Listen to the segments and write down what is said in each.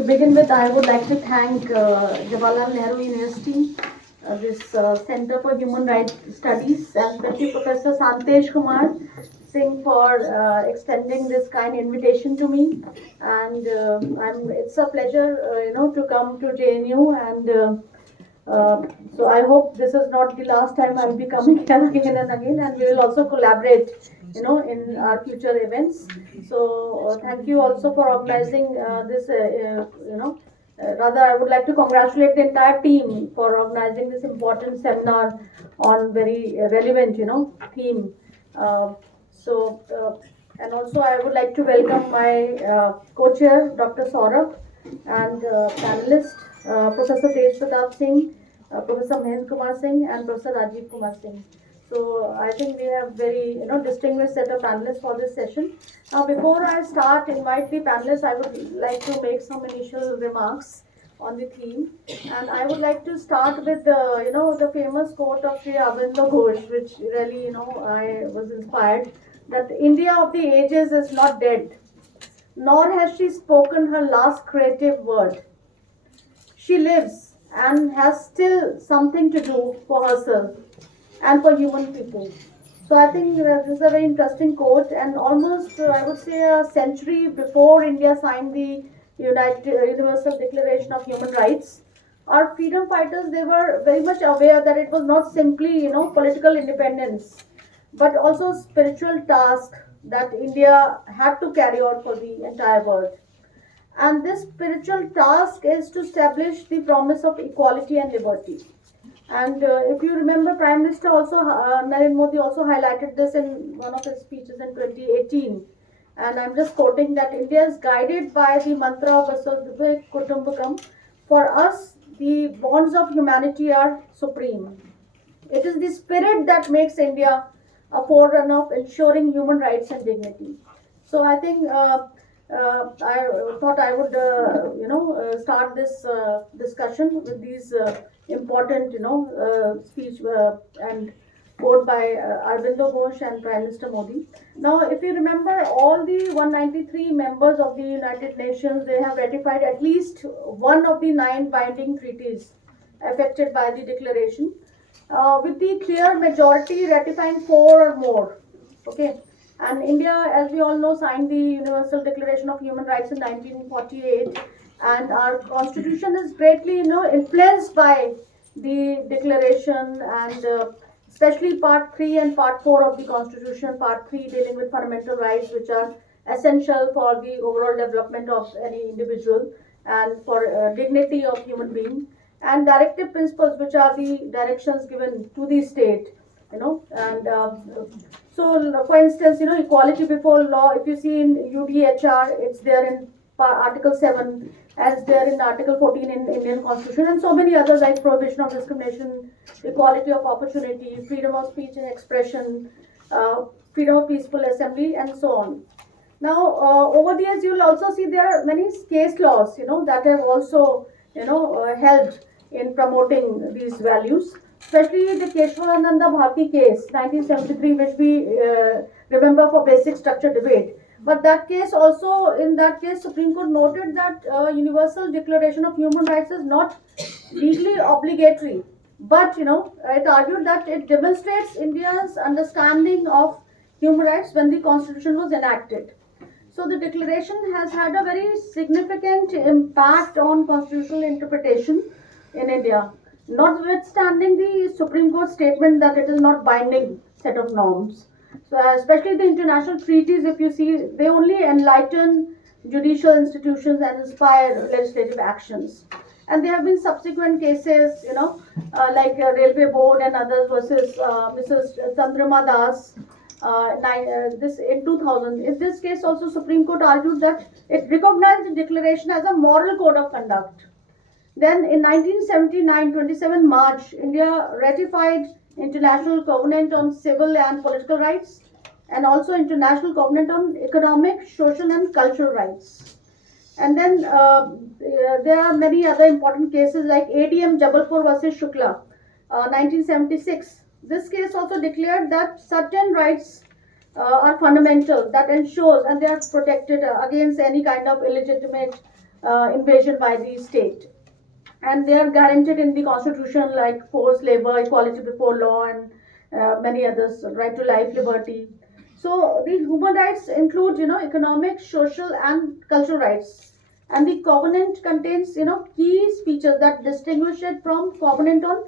To begin with, I would like to thank Jawaharlal Nehru University, this Center for Human Rights Studies, and especially Professor Shantesh Kumar Singh for extending this kind invitation to me. And it's a pleasure, to come to JNU so I hope this is not the last time I'll be coming here again and again, and we will also collaborate, in our future events. So thank you also for organizing this, rather I would like to congratulate the entire team for organizing this important seminar on very relevant, theme. Uh, and also I would like to welcome my co-chair, Dr. Saurabh, and panelist, Professor Tej Singh, Professor Mahendra Kumar Singh, and Professor Rajiv Kumar Singh. So I think we have very distinguished set of panelists for this session. Now, before I start, invite the panelists, I would like to make some initial remarks on the theme, and I would like to start with the famous quote of Sri Aurobindo Ghosh, which really I was inspired that India of the ages is not dead, nor has she spoken her last creative word. She lives and has still something to do for herself and for human people. So I think this is a very interesting quote, and almost I would say a century before India signed the Universal Declaration of Human Rights, our freedom fighters, they were very much aware that it was not simply political independence, but also spiritual task that India had to carry out for the entire world. And this spiritual task is to establish the promise of equality and liberty. And if you remember, Prime Minister also, Narendra Modi also highlighted this in one of his speeches in 2018. And I'm just quoting that India is guided by the mantra of Vasudhaiva Kutumbakam. For us, the bonds of humanity are supreme. It is the spirit that makes India a forerunner of ensuring human rights and dignity. So I think I thought I would, start this discussion with these important, speech and quote by Aurobindo Ghosh and Prime Minister Modi. Now, if you remember, all the 193 members of the United Nations, they have ratified at least one of the 9 binding treaties affected by the declaration, with the clear majority ratifying 4 or more. Okay. And India, as we all know, signed the Universal Declaration of Human Rights in 1948, and our constitution is greatly, influenced by the declaration, and especially Part 3 and Part 4 of the Constitution. Part 3 dealing with fundamental rights, which are essential for the overall development of any individual and for dignity of human being, and directive principles, which are the directions given to the state, and so, for instance, equality before law, if you see in UDHR, it's there in Article 7, as there in Article 14 in Indian Constitution, and so many others like prohibition of discrimination, equality of opportunity, freedom of speech and expression, freedom of peaceful assembly, and so on. Now, over the years, you will also see there are many case laws, that have also, helped in promoting these values. Especially the Keshwananda Bharti case, 1973, which we remember for basic structure debate. But that case also, in that case, Supreme Court noted that Universal Declaration of Human Rights is not legally obligatory. But, it argued that it demonstrates India's understanding of human rights when the Constitution was enacted. So the declaration has had a very significant impact on constitutional interpretation in India, notwithstanding the Supreme Court statement that it is not binding set of norms. So especially the international treaties, if you see, they only enlighten judicial institutions and inspire legislative actions. And there have been subsequent cases, like Railway Board and others versus Mrs. Chandrama Das, this in 2000. In this case also, Supreme Court argued that it recognized the declaration as a moral code of conduct. Then in 1979, 27 March, India ratified International Covenant on Civil and Political Rights, and also International Covenant on Economic, Social and Cultural Rights. And then there are many other important cases like ADM Jabalpur versus Shukla, 1976. This case also declared that certain rights are fundamental, that ensures and they are protected against any kind of illegitimate invasion by the state. And they are guaranteed in the constitution, like forced labor, equality before law, and many others, right to life, liberty. So the human rights include, economic, social, and cultural rights. And the covenant contains, key features that distinguish it from covenant on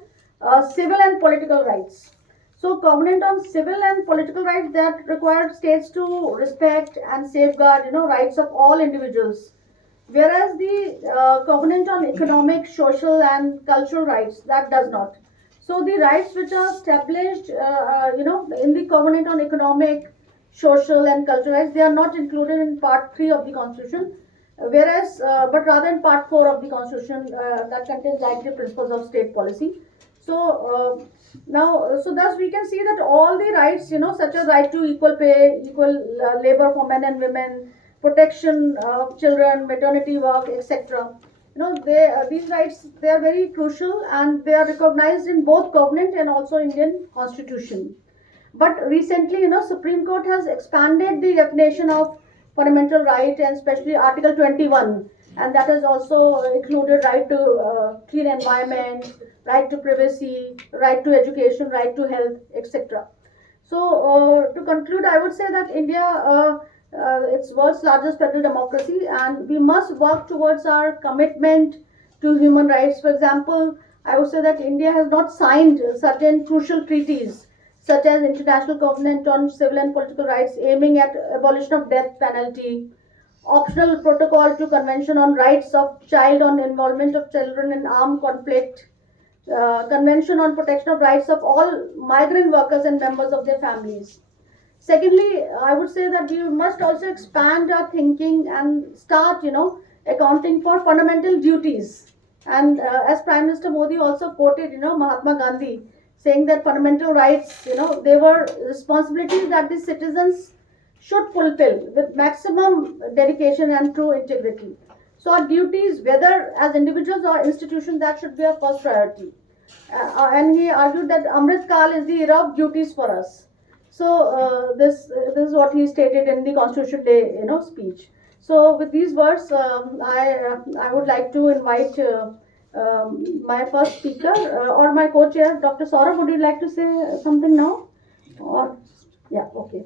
civil and political rights. So covenant on civil and political rights that require states to respect and safeguard, rights of all individuals, whereas the covenant on economic, social, and cultural rights, that does not. So the rights which are established, in the covenant on economic, social, and cultural rights, they are not included in Part 3 of the Constitution, whereas, but rather in Part 4 of the Constitution, that contains directive principles of state policy. So so thus we can see that all the rights, such as right to equal pay, equal labor for men and women, protection of children, maternity work, etc. These rights, they are very crucial, and they are recognized in both covenant and also Indian Constitution. But recently, Supreme Court has expanded the definition of fundamental right, and especially Article 21, and that has also included right to clean environment, right to privacy, right to education, right to health, etc. So, to conclude, I would say that India, it's world's largest federal democracy, and we must work towards our commitment to human rights. For example, I would say that India has not signed certain crucial treaties, such as International Covenant on Civil and Political Rights, aiming at abolition of death penalty, optional protocol to Convention on Rights of Child on Involvement of Children in Armed Conflict, Convention on Protection of Rights of all migrant workers and members of their families. Secondly, I would say that we must also expand our thinking and start, accounting for fundamental duties. And as Prime Minister Modi also quoted, Mahatma Gandhi, saying that fundamental rights, they were responsibilities that the citizens should fulfill with maximum dedication and true integrity. So our duties, whether as individuals or institutions, that should be our first priority. And he argued that Amrit Kal is the era of duties for us. So this is what he stated in the Constitution Day, speech. So with these words, I would like to invite my first speaker or my co-chair, Dr. Saurabh. Would you like to say something now? Or yeah, okay.